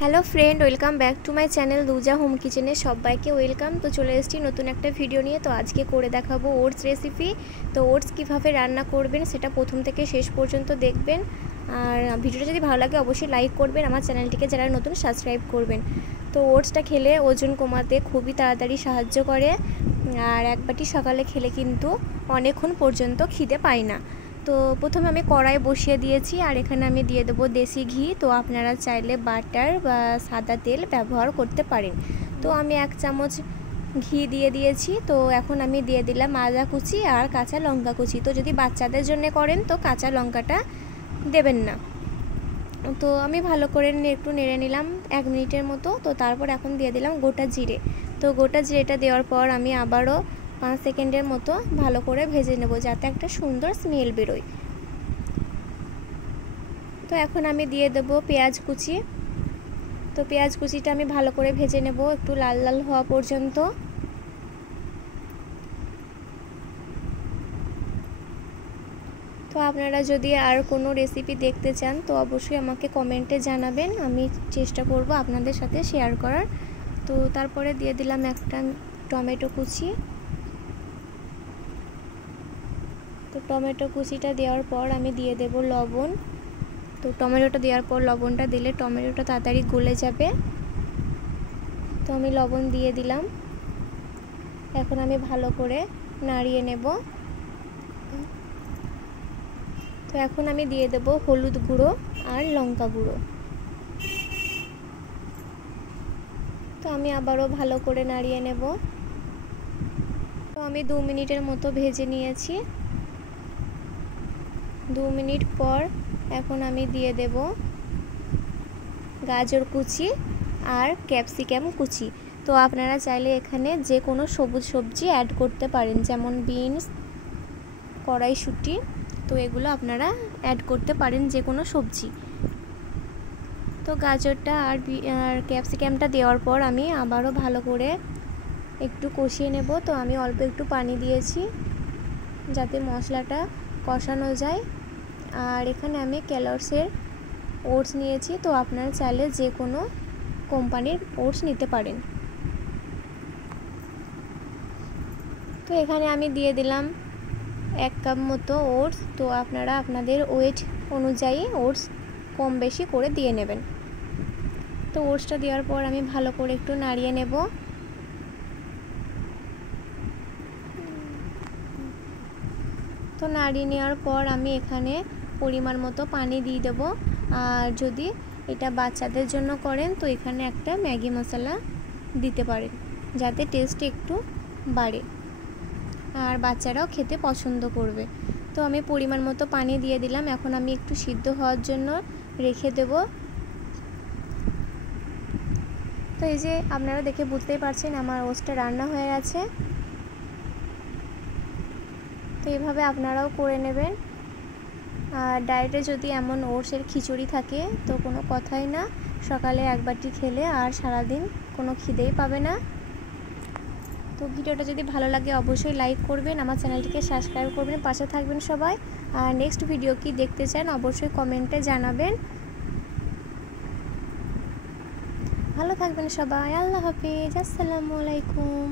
Hello friend, welcome back to my channel Duja home কিচেনে সবাইকে welcome. তো চলে এসেছি নতুন একটা ভিডিও নিয়ে। তো আজকে করে দেখাবো ওটস রেসিপি। তো ওটস কীভাবে রান্না করবেন সেটা প্রথম থেকে শেষ পর্যন্ত দেখবেন। আর ভিডিওটা যদি ভালো লাগে অবশ্যই লাইক করবেন, আমার চ্যানেলটিকে যারা নতুন সাবস্ক্রাইব করবেন। তো ওটসটা খেলে ওজন কমাতে খুবই তাড়াতাড়ি সাহায্য করে। আর এক বাটি সকালে খেলে কিন্তু অনেকক্ষণ পর্যন্ত খিদে পায় না। তো প্রথমে আমি কড়াই বসিয়ে দিয়েছি আর এখানে আমি দিয়ে দেবো দেশি ঘি। তো আপনারা চাইলে বাটার বা সাদা তেল ব্যবহার করতে পারেন। তো আমি 1 চামচ ঘি দিয়ে দিয়েছি। তো এখন আমি দিয়ে দিলাম আদা কুচি আর কাঁচা লঙ্কা কুচি। তো যদি বাচ্চাদের জন্য করেন তো কাঁচা লঙ্কাটা দেবেন না। তো আমি ভালো করে একটু নেড়ে নিলাম 1 মিনিটের মতো। তো তারপর এখন দিয়ে দিলাম গোটা জিরে। তো গোটা জিরেটা দেওয়ার পর আমি আবারও 5 সেকেন্ডের মতো ভালো করে ভেজে নেব যাতে একটা সুন্দর স্মেল বেরোয়। তো এখন আমি দিয়ে দেব পেঁয়াজ কুচি। তো পেঁয়াজ কুচিটা আমি ভালো করে ভেজে নেব একটু লাল লাল হওয়া পর্যন্ত। তো আপনারা যদি আর কোনো রেসিপি দেখতে চান তো অবশ্যই আমাকে কমেন্টে জানাবেন, আমি চেষ্টা করব আপনাদের সাথে শেয়ার করার। তো তারপরে দিয়ে দিলাম একটা টমেটো কুচি। তো টমেটো কুচিটা দেওয়ার পর আমি দিয়ে দেব লবণ। তো টমেটোটা দেওয়ার পর লবণটা দিলে টমেটোটা তাড়াতাড়ি গলে যাবে। তো আমি লবণ দিয়ে দিলাম। এখন আমি ভালো করে নাড়িয়ে নেব। তো এখন আমি দিয়ে দেব হলুদ গুঁড়ো আর লঙ্কা গুঁড়ো। তো আমি আবারও ভালো করে নাড়িয়ে নেব। তো আমি 2 মিনিটের মতো ভেজে নিয়েছি। 2 মিনিট পর এখন আমি দিয়ে দেব গাজর কুচি আর ক্যাপসিকাম কুচি। তো আপনারা চাইলে এখানে যে কোনো সবুজ সবজি অ্যাড করতে পারেন, যেমন বিনস, কড়াইশুঁটি। তো এগুলো আপনারা অ্যাড করতে পারেন যে কোনো সবজি। তো গাজরটা আর ক্যাপসিকামটা দেওয়ার পর আমি আবারও ভালো করে একটু কষিয়ে নেব। তো আমি অল্প একটু পানি দিয়েছি যাতে মশলাটা কষানো যায়। আর এখানে আমি কেলগসের ওটস নিয়েছি। তো আপনারা চাইলে যে কোনো কোম্পানির ওটস নিতে পারেন। তো এখানে আমি দিয়ে দিলাম 1 কাপ মতো ওটস। তো আপনারা আপনাদের ওয়েট অনুযায়ী ওটস কম বেশি করে দিয়ে নেবেন। তো ওটসটা দেওয়ার পর আমি ভালো করে একটু নাড়িয়ে নেব। তো নাড়িয়ে নেওয়ার পর আমি এখানে পরিমাণ মতো পানি দিয়ে দেব। আর যদি এটা বাচ্চাদের জন্য করেন তো এখানে একটা ম্যাগি মশলা দিতে পারেন যাতে টেস্ট একটু বাড়ে আর বাচ্চারাও খেতে পছন্দ করবে। তো আমি পরিমাণ মতো পানি দিয়ে দিলাম। এখন আমি একটু সিদ্ধ হওয়ার জন্য রেখে দেব। তো এই যে আপনারা দেখে বুঝতেই পারছেন আমার ওটসটা রান্না হয়ে গেছে। তো এইভাবে আপনারাও করে নেবেন। আর ডায়েটে যদি এমন ওটসের খিচুড়ি থাকে তো কোনো কথাই না, সকালে 1 বাটি খেলে আর সারাদিন কোনো খিদেই পাবে না। তো ভিডিওটা যদি ভালো লাগে অবশ্যই লাইক করবেন, আমার চ্যানেলটিকে সাবস্ক্রাইব করবেন, পাশে থাকবেন সবাই। আর নেক্সট ভিডিও কি দেখতে চান অবশ্যই কমেন্টে জানাবেন। ভালো থাকবেন সবাই। আল্লাহ হাফিজ, আসসালামু আলাইকুম।